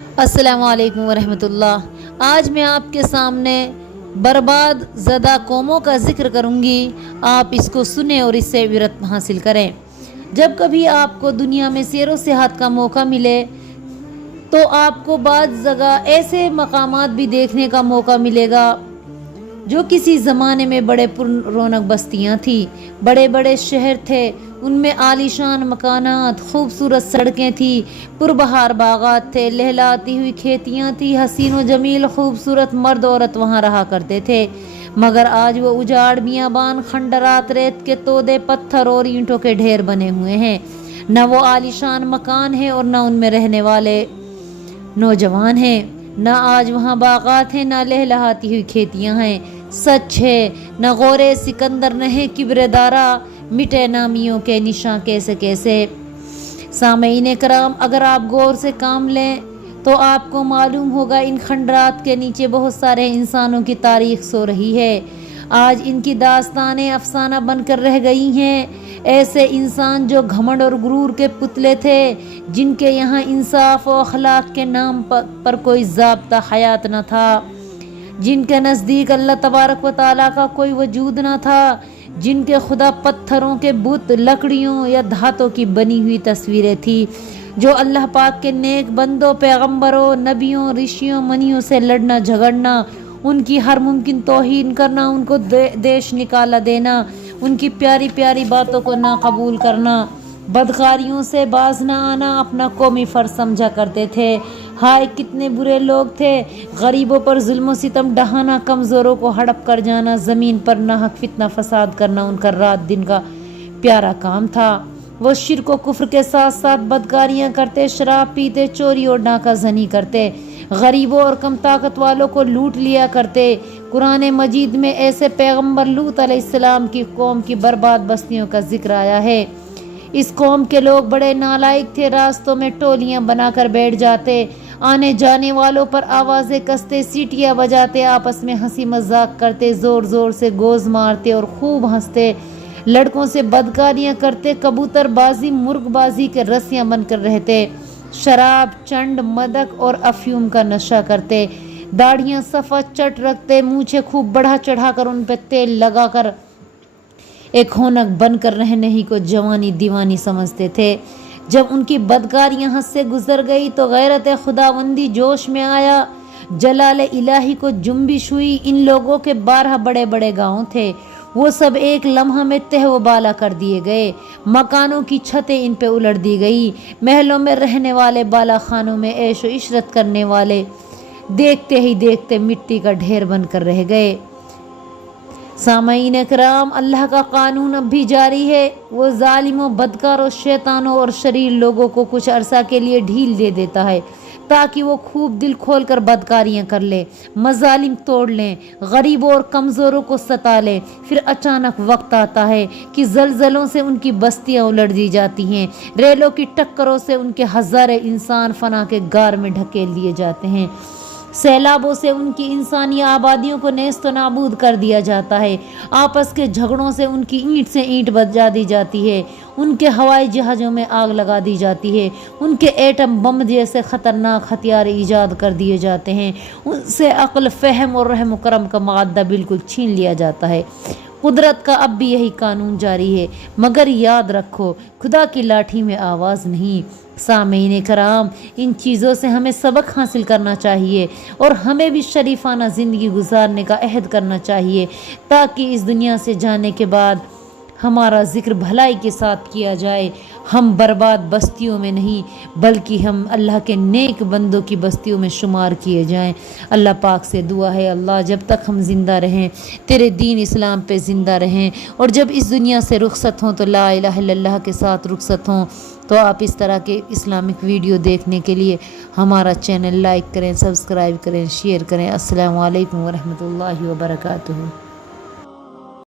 السلام علیکم ورحمۃ اللہ۔ آج میں آپ کے سامنے برباد زدہ قوموں کا ذکر کروں گی۔ آپ اس کو سنیں اور اس سے عبرت حاصل کریں۔ جب کبھی آپ کو دنیا میں سیر و سیاحت کا موقع ملے تو آپ کو بعض جگہ ایسے مقامات بھی دیکھنے کا موقع ملے گا جو کسی زمانے میں بڑے پر رونق بستیاں تھیں، بڑے بڑے شہر تھے، ان میں عالیشان مکانات، خوبصورت سڑکیں تھیں، پربہار باغات تھے، لہلاتی ہوئی کھیتیاں تھیں، حسین و جمیل خوبصورت مرد عورت وہاں رہا کرتے تھے۔ مگر آج وہ اجاڑ بیابان، کھنڈرات، ریت کے تودے، پتھر اور اینٹوں کے ڈھیر بنے ہوئے ہیں۔ نہ وہ عالیشان مکان ہیں اور نہ ان میں رہنے والے نوجوان ہیں، نہ آج وہاں باغات ہیں، نہ لہلہاتی ہوئی کھیتیاں ہیں۔ سچ ہے، نہ غورِ سکندر، نہ ہے کبر دارا، مٹے نامیوں کے نشاں کیسے کیسے۔ سامعین کرام، اگر آپ غور سے کام لیں تو آپ کو معلوم ہوگا ان کھنڈرات کے نیچے بہت سارے انسانوں کی تاریخ سو رہی ہے۔ آج ان کی داستانیں افسانہ بن کر رہ گئی ہیں۔ ایسے انسان جو گھمنڈ اور غرور کے پتلے تھے، جن کے یہاں انصاف و اخلاق کے نام پر کوئی ضابطہ حیات نہ تھا، جن کے نزدیک اللہ تبارک و تعالیٰ کا کوئی وجود نہ تھا، جن کے خدا پتھروں کے بت، لکڑیوں یا دھاتوں کی بنی ہوئی تصویریں تھیں، جو اللہ پاک کے نیک بندوں، پیغمبروں، نبیوں، رشیوں، منیوں سے لڑنا جھگڑنا، ان کی ہر ممکن توہین کرنا، ان کو دیش نکالا دینا، ان کی پیاری پیاری باتوں کو نہ قبول کرنا، بدکاریوں سے باز نہ آنا اپنا قومی فرض سمجھا کرتے تھے۔ ہائے کتنے برے لوگ تھے! غریبوں پر ظلم و ستم ڈھانا، کمزوروں کو ہڑپ کر جانا، زمین پر ناحق فتنہ فساد کرنا ان کا رات دن کا پیارا کام تھا۔ وہ شرک و کفر کے ساتھ ساتھ بدکاریاں کرتے، شراب پیتے، چوری اور ڈاکہ زنی کرتے، غریبوں اور کم طاقت والوں کو لوٹ لیا کرتے۔ قرآن مجید میں ایسے پیغمبر لوط علیہ السلام کی قوم کی برباد بستیوں کا ذکر آیا ہے۔ اس قوم کے لوگ بڑے نالائق تھے، راستوں میں ٹولیاں بنا کر بیٹھ جاتے، آنے جانے والوں پر آوازیں کستے، سیٹیاں بجاتے، آپس میں ہنسی مذاق کرتے، زور زور سے گوز مارتے اور خوب ہنستے، لڑکوں سے بدکاریاں کرتے، کبوتر بازی، مرغ بازی کے رسیاں بن کر رہتے، شراب، چنڈ، مدک اور افیون کا نشہ کرتے، داڑھیاں صفا چٹ رکھتے، مونچھیں خوب بڑھا چڑھا کر ان پہ تیل لگا کر ایک ہونک بن کر رہنے ہی کو جوانی دیوانی سمجھتے تھے۔ جب ان کی بدکاریاں حد سے گزر گئی تو غیرت خداوندی جوش میں آیا، جلال الہی کو جنبش ہوئی۔ ان لوگوں کے 12 بڑے بڑے گاؤں تھے، وہ سب ایک لمحہ میں تہ و بالا کر دیے گئے، مکانوں کی چھتیں ان پہ الٹ دی گئی، محلوں میں رہنے والے، بالا خانوں میں عیش و عشرت کرنے والے دیکھتے ہی دیکھتے مٹی کا ڈھیر بن کر رہ گئے۔ سامعین کرام، اللہ کا قانون اب بھی جاری ہے۔ وہ ظالموں، بدکاروں، شیطانوں اور شریر لوگوں کو کچھ عرصہ کے لیے ڈھیل دے دیتا ہے تاکہ وہ خوب دل کھول کر بدکاریاں کر لیں، مظالم توڑ لیں، غریبوں اور کمزوروں کو ستا لیں۔ پھر اچانک وقت آتا ہے کہ زلزلوں سے ان کی بستیاں الٹ دی جاتی ہیں، ریلوں کی ٹکروں سے ان کے ہزارے انسان فنا کے غار میں ڈھکیل دیے جاتے ہیں، سیلابوں سے ان کی انسانی آبادیوں کو نیست و نابود کر دیا جاتا ہے، آپس کے جھگڑوں سے ان کی اینٹ سے اینٹ بجا دی جاتی ہے، ان کے ہوائی جہازوں میں آگ لگا دی جاتی ہے، ان کے ایٹم بم جیسے خطرناک ہتھیار ایجاد کر دیے جاتے ہیں، ان سے عقل، فہم اور رحم و کرم کا مادہ بالکل چھین لیا جاتا ہے۔ قدرت کا اب بھی یہی قانون جاری ہے، مگر یاد رکھو، خدا کی لاٹھی میں آواز نہیں۔ سامعین کرام، ان چیزوں سے ہمیں سبق حاصل کرنا چاہیے اور ہمیں بھی شریفانہ زندگی گزارنے کا عہد کرنا چاہیے تاکہ اس دنیا سے جانے کے بعد ہمارا ذکر بھلائی کے ساتھ کیا جائے، ہم برباد بستیوں میں نہیں بلکہ ہم اللہ کے نیک بندوں کی بستیوں میں شمار کیے جائیں۔ اللہ پاک سے دعا ہے، اللہ جب تک ہم زندہ رہیں تیرے دین اسلام پہ زندہ رہیں، اور جب اس دنیا سے رخصت ہوں تو لا الہ الا اللہ کے ساتھ رخصت ہوں۔ تو آپ اس طرح کے اسلامک ویڈیو دیکھنے کے لیے ہمارا چینل لائک کریں، سبسکرائب کریں، شیئر کریں۔ السلام علیکم ورحمۃ اللہ وبرکاتہ۔